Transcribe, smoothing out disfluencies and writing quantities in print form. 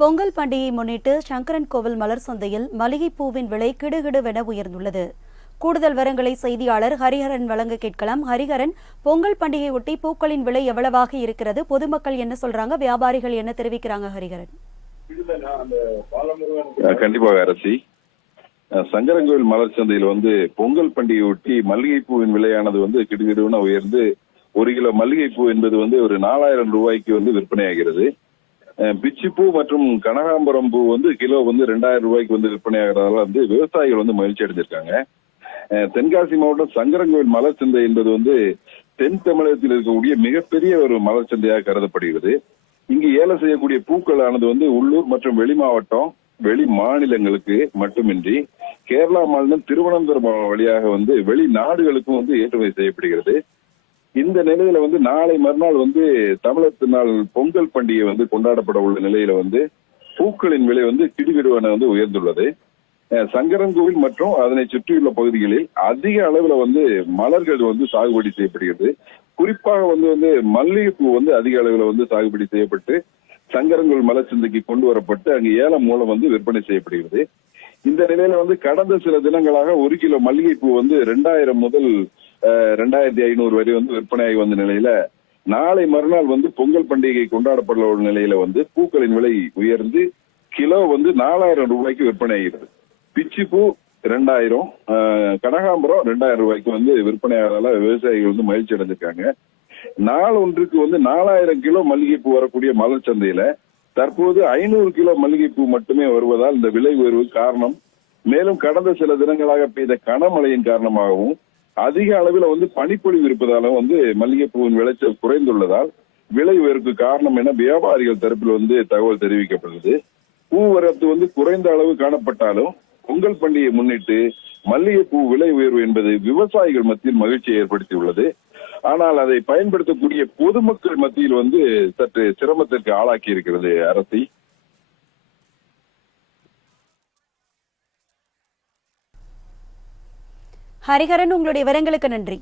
பொங்கல் பண்டிகையை முன்னிட்டு சங்கரன் கோவில் மலர் சந்தையில் மல்லிகைப்பூவின் விலை கிடுகிடுவென உயர்ந்துள்ளது. கூடுதல் விவரங்களை செய்தியாளர் ஹரிஹரன் வழங்க கேட்கலாம். ஹரிஹரன், பொங்கல் பண்டிகையொட்டி பூக்களின் விலை எவ்வளவாக இருக்கிறது? பொதுமக்கள் என்ன சொல்றாங்க? வியாபாரிகள் என்ன தெரிவிக்கிறாங்க? ஹரிஹரன். கண்டிப்பாக அரசி, சங்கரன்கோவில் மலர் சந்தையில் பொங்கல் பண்டிகையொட்டி மல்லிகைப்பூவின் விலையானது கிடுகிடுன்னு உயர்ந்து 1 கிலோ மல்லிகைப்பூ என்பது ஒரு 4000 ரூபாய்க்கு விற்பனையாகிறது. பிச்சிப்பூ மற்றும் கனகாம்பரம் பூ கிலோ 2000 ரூபாய்க்கு விற்பனையாகிறதால விவசாயிகள் மகிழ்ச்சி அடைஞ்சிருக்காங்க. தென்காசி மாவட்டம் சங்கரன்கோவில் மலர் சந்தை என்பது தென் தமிழகத்தில் இருக்கக்கூடிய மிகப்பெரிய ஒரு மலர் சந்தையாக கருதப்படுகிறது. இங்கு ஏலம் செய்யக்கூடிய பூக்களானது உள்ளூர் மற்றும் வெளி மாவட்டம், வெளி மாநிலங்களுக்கு மட்டுமின்றி கேரளா மாநிலம் திருவனந்தபுரம் வழியாக வெளி நாடுகளுக்கும் ஏற்றுமதி செய்யப்படுகிறது. இந்த நிலையில நாளை மறுநாள் தமிழகத்தினால் பொங்கல் பண்டிகை கொண்டாடப்பட உள்ள நிலையில பூக்களின் விலை கிடுகிடுவென உயர்ந்துள்ளது. சங்கரன்கோவில் மற்றும் அதனை சுற்றியுள்ள பகுதிகளில் அதிக அளவுல மலர்கள் சாகுபடி செய்யப்படுகிறது. குறிப்பாக மல்லிகைப்பூ அதிக அளவுல சாகுபடி செய்யப்பட்டு சங்கரன்கோவில் மலர் சந்தைக்கு கொண்டு வரப்பட்டு அங்கு ஏலம் மூலம் விற்பனை செய்யப்படுகிறது. இந்த நிலையில கடந்த சில தினங்களாக 1 கிலோ மல்லிகைப்பூ 2000 முதல் 2500 வரை விற்பனையாகி வந்த நிலையில நாளை மறுநாள் பொங்கல் பண்டிகை கொண்டாடப்பட உள்ள நிலையில பூக்களின் விலை உயர்ந்து கிலோ 4000 ரூபாய்க்கு விற்பனையாகிறது. பிச்சிப்பூ 2000, கனகாம்பரம் 2000 ரூபாய்க்கு விற்பனையாகிறதால விவசாயிகள் மகிழ்ச்சி அடைஞ்சிருக்காங்க. நாள் ஒன்றுக்கு 4000 கிலோ மல்லிகைப்பூ வரக்கூடிய மலர் சந்தையில தற்போது 500 கிலோ மல்லிகைப்பூ மட்டுமே வருவதால் இந்த விலை உயர்வு காரணம். மேலும் கடந்த சில தினங்களாக பெய்த கனமழையின் காரணமாகவும் அதிக அளவில் பனிப்பொழிவு இருப்பதாலும் மல்லிகைப்பூவின் விளைச்சல் குறைந்துள்ளதால் விலை உயர்வுக்கு காரணம் என வியாபாரிகள் தரப்பில் தகவல் தெரிவிக்கப்பட்டது. பூ வரத்து குறைந்த அளவு காணப்பட்டாலும் பொங்கல் பண்டிகையை முன்னிட்டு மல்லிகைப்பூ விலை உயர்வு என்பது விவசாயிகள் மத்தியில் மகிழ்ச்சியை ஏற்படுத்தியுள்ளது. ஆனால் அதை பயன்படுத்தக்கூடிய பொதுமக்கள் மத்தியில் சற்று சிரமத்திற்கு ஆளாக்கி இருக்கிறது அரசி. ஹரிஹரன், உங்களுடைய விவரங்களுக்கு நன்றி.